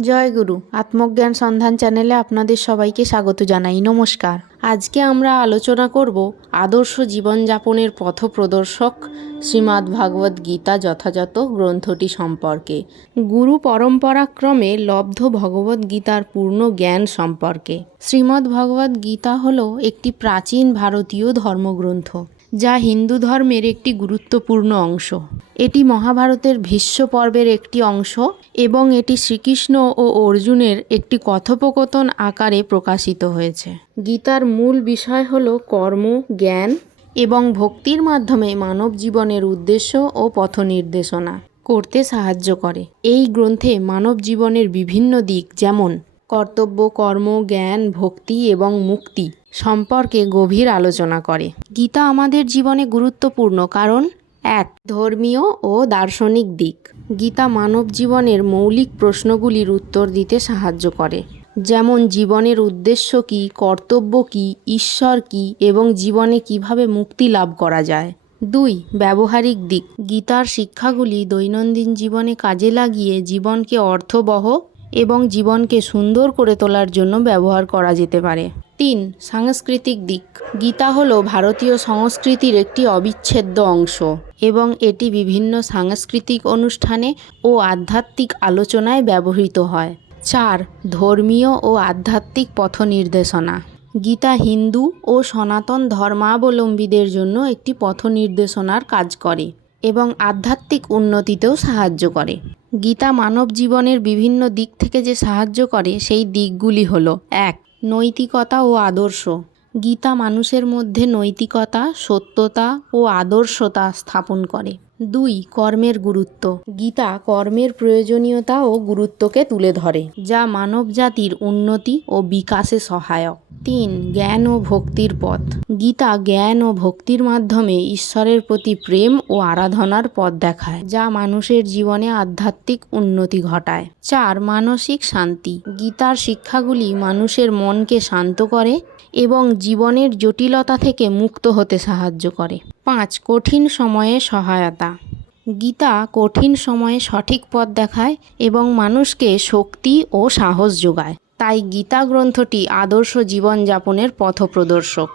জয় গুরু। আত্মজ্ঞান সন্ধান চ্যানেলে আপনাদের সবাইকে স্বাগত জানাই। নমস্কার। আজকে আমরা আলোচনা করব আদর্শ জীবনযাপনের পথপ্রদর্শক শ্রীমদ্ ভাগবত গীতা যথাযথ গ্রন্থটি সম্পর্কে। গুরু পরম্পরাক্রমে লব্ধ ভগবত গীতার পূর্ণ জ্ঞান সম্পর্কে। শ্রীমদ্ ভগবত গীতা হল একটি প্রাচীন ভারতীয় ধর্মগ্রন্থ। যা হিন্দু ধর্মের একটি গুরুত্বপূর্ণ অংশ। এটি মহাভারতের ভীষ্ম পর্বের একটি অংশ এবং এটি শ্রীকৃষ্ণ ও অর্জুনের একটি কথোপকথন আকারে প্রকাশিত হয়েছে। গীতার মূল বিষয় হল কর্ম, জ্ঞান এবং ভক্তির মাধ্যমে মানব জীবনের উদ্দেশ্য ও পথ নির্দেশনা করতে সাহায্য করে। এই গ্রন্থে মানব জীবনের বিভিন্ন দিক যেমন কর্তব্য, কর্ম, জ্ঞান, ভক্তি এবং মুক্তি সম্পর্কে গভীর আলোচনা করে। গীতা আমাদের জীবনে গুরুত্বপূর্ণ কারণ এক, ধর্মীয় ও দার্শনিক দিক। গীতা মানব জীবনের মৌলিক প্রশ্নগুলির উত্তর দিতে সাহায্য করে। যেমন, জীবনের উদ্দেশ্য কী, কর্তব্য কী, ঈশ্বর কী এবং জীবনে কীভাবে মুক্তি লাভ করা যায়। দুই, ব্যবহারিক দিক। গীতার শিক্ষাগুলি দৈনন্দিন জীবনে কাজে লাগিয়ে জীবনকে অর্থবহ এবং জীবনকে সুন্দর করে তোলার জন্য ব্যবহার করা যেতে পারে। তিন, সাংস্কৃতিক দিক। গীতা হল ভারতীয় সংস্কৃতির একটি অবিচ্ছেদ্য অংশ এবং এটি বিভিন্ন সাংস্কৃতিক অনুষ্ঠানে ও আধ্যাত্মিক আলোচনায় ব্যবহৃত হয়। চার, ধর্মীয় ও আধ্যাত্মিক পথ নির্দেশনা গীতা হিন্দু ও সনাতন ধর্মাবলম্বীদের জন্য একটি পথ নির্দেশনার কাজ করে এবং আধ্যাত্মিক উন্নতিতেও সাহায্য করে। গীতা মানব জীবনের বিভিন্ন দিক থেকে যে সাহায্য করে, সেই দিকগুলি হল, এক, নৈতিকতা ও আদর্শ। গীতা মানুষের মধ্যে নৈতিকতা, সত্যতা ও আদর্শতা স্থাপন করে। দুই, কর্মের গুরুত্ব। গীতা কর্মের প্রয়োজনীয়তা ও গুরুত্বকে তুলে ধরে, যা মানব জাতির উন্নতি ও বিকাশে সহায়ক। তিন জ্ঞান ও ভক্তির পথ। গীতা জ্ঞান ও ভক্তির মাধ্যমে ঈশ্বরের প্রতি প্রেম ও আরাধনার পথ দেখায়, যা মানুষের জীবনে আধ্যাত্মিক উন্নতি ঘটায়। চার, মানসিক শান্তি। গীতার শিক্ষাগুলি মানুষের মনকে শান্ত করে এবং জীবনের জটিলতা থেকে মুক্ত হতে সাহায্য করে। পাঁচ, কঠিন সময়ে সহায়তা। গীতা কঠিন সময়ে সঠিক পথ দেখায় এবং মানুষকে শক্তি ও সাহস যোগায়। তাই গীতা গ্রন্থটি আদর্শ জীবনযাপনের পথপ্রদর্শক।